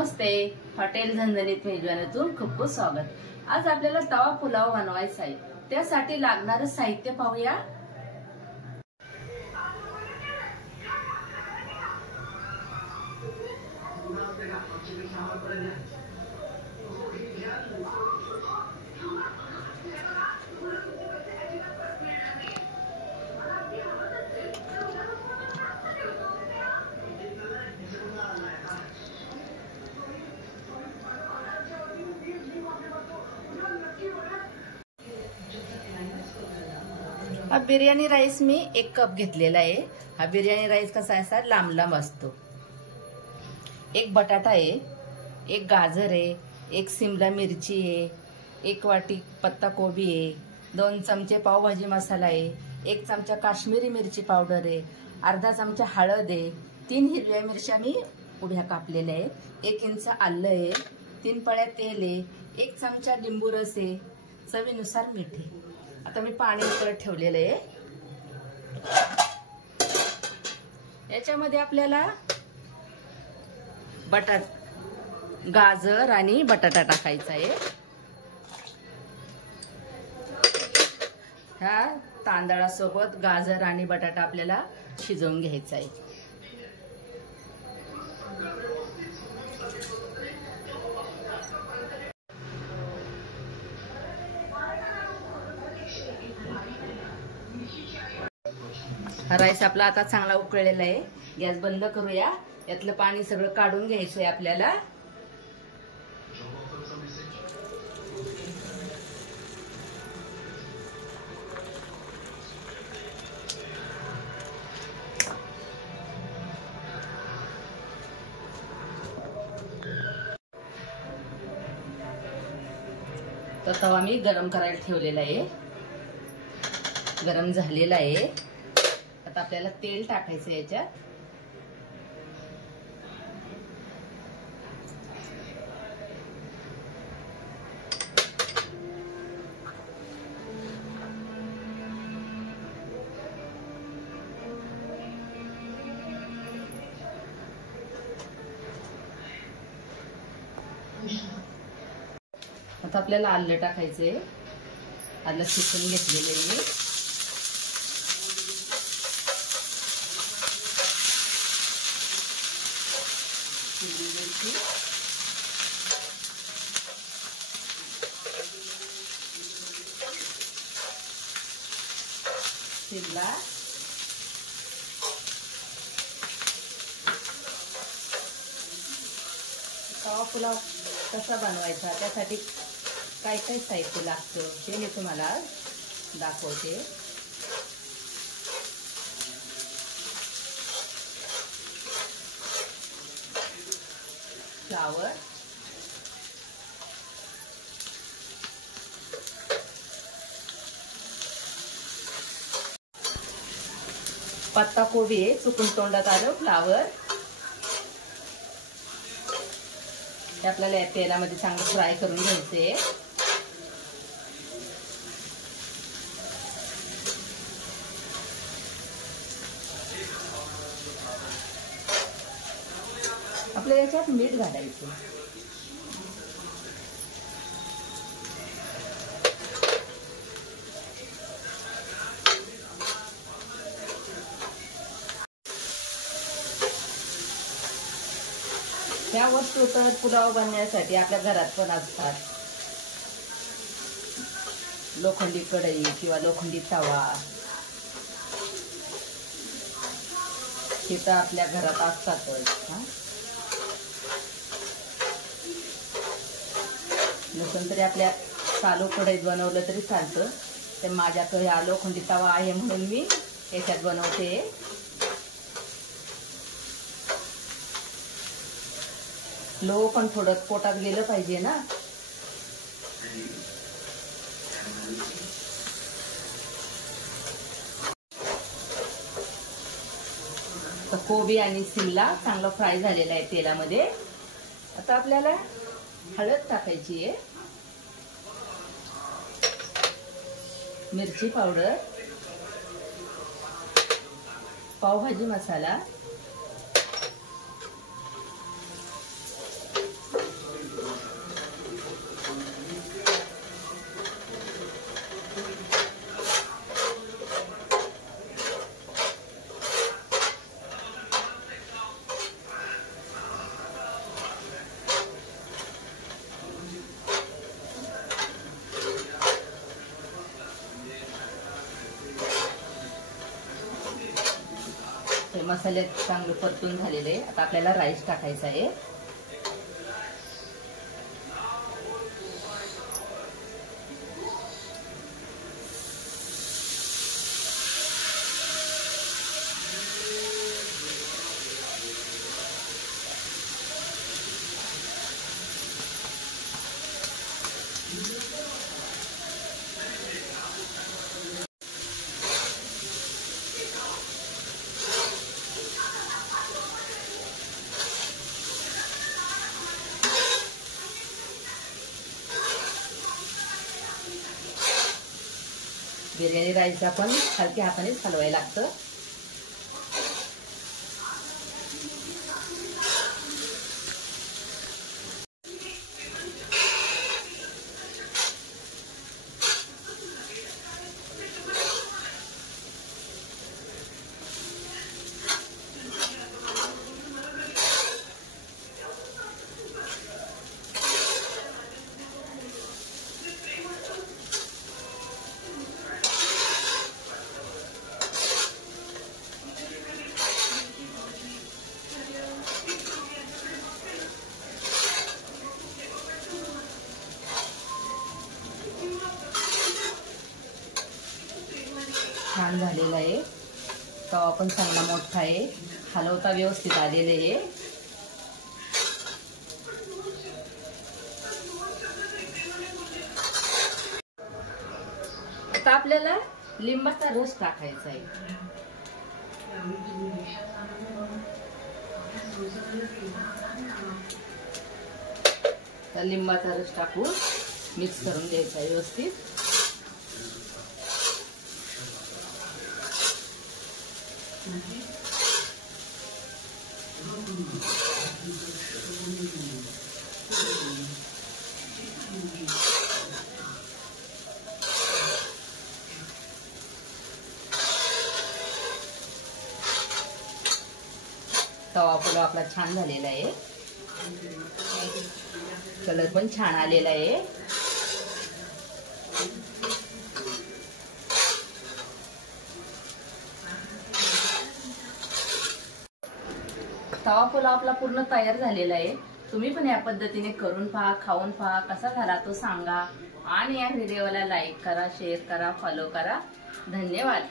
नमस्ते, hotel झणझणीत मेजवानीतून खूप खूप स्वागत। आज आपल्याला तवा पुलाव बनवायचा आहे। त्यासाठी लागणारे साहित्य पाहूया। हा बिर्याणी राईस मी 1 कप घेतलेला आहे। हा बिर्याणी राईस कसा असा लांब लांब असतो। 1 बटाटा आहे, 1 गाजर आहे, 1 शिमला मिरची आहे, 1 वाटी पत्ता कोबी आहे, 2 चमचे पावभाजी मसाला आहे, 1 चमचा काश्मीरी मिरची पावडर आहे, अर्धा चमचा हळद आहे, 3 हिरव्या मिरच्या मी उभ्या कापलेल्या आहे, 1 इंच आलं आहे, 3 पळ्या तेल आहे, 1 चमचा लिंबू रस आहे, चवीनुसार मीठ आहे। आता मी पाणी उकळत ठेवलेलं आहे। याच्यामध्ये आपल्याला गाजर आणि बटाटा टाकायचा आहे। ह्या तांदळासोबत गाजर आणि बटाटा आपल्याला शिजवून घ्यायचा आहे। हा राईस आपला आता चांगला उकळलेला आहे। गॅस बंद करूया। यातलं पाणी सगळं काढून घ्यायचंय आपल्याला। तर तवा मी गरम करायला ठेवलेला आहे। गरम झालेला आहे। आता आपल्याला तेल टाकायचं याच्यात। आता आपल्याला आलं टाकायचंय। आलं शिजवून घेतलेलं आहे। शिमला तवा पुलाव कसा बनवायचा त्यासाठी काय काय साहित्य लागतं ते मी तुम्हाला दाखवते। फ्लावर, पत्ता कोबी आहे, चुकून तोंडात आलं, फ्लावर हे आपल्याला या तेलामध्ये चांगलं फ्राय करून घ्यायचे। आपल्याला याच्यात मीठ घालायचं। ह्या वस्तू तर पुलाव बनवण्यासाठी आपल्या घरात पण असतात। लोखंडी कढई किंवा लोखंडी तवा हे तर आपल्या घरात असतातच। नसेल तरी आपल्या चालू कढईत बनवलं तरी चालतं। ते माझ्याकडे हा लोखंडी तवा आहे म्हणून मी याच्यात बनवते। लो पण थोडं पोटात गेलं पाहिजे ना। तर कोबी आणि शिमला चांगला फ्राय झालेला आहे तेलामध्ये। आता आपल्याला हळद टाकायची आहे, मिरची पावडर, पावभाजी मसाला, मसाले चांगले परतून झालेले. आता आपल्याला राईस टाकायचा आहे. बिर्याणी राईस आपण हलक्या हातानेच हलवायला लागतं. छान झालेला आहे. तवा पण चांगला मोठा आहे. हलवता व्यवस्थित आलेले आहे. आता आपल्याला लिंबाचा रस टाकायचा आहे. तर लिंबाचा रस टाकून मिक्स करून घ्यायचा व्यवस्थित. तवा पुलाव आपला छान झालेला आहे. कलर पण छान आलेला आहे. तवा पुलाव आपला पूर्ण तयार झालेला आहे. तुम्ही पण या पद्धतीने करून पहा, खाऊन पहा. कसा झाला तो सांगा आणि या व्हिडिओला लाईक करा, शेअर करा, फॉलो करा. धन्यवाद.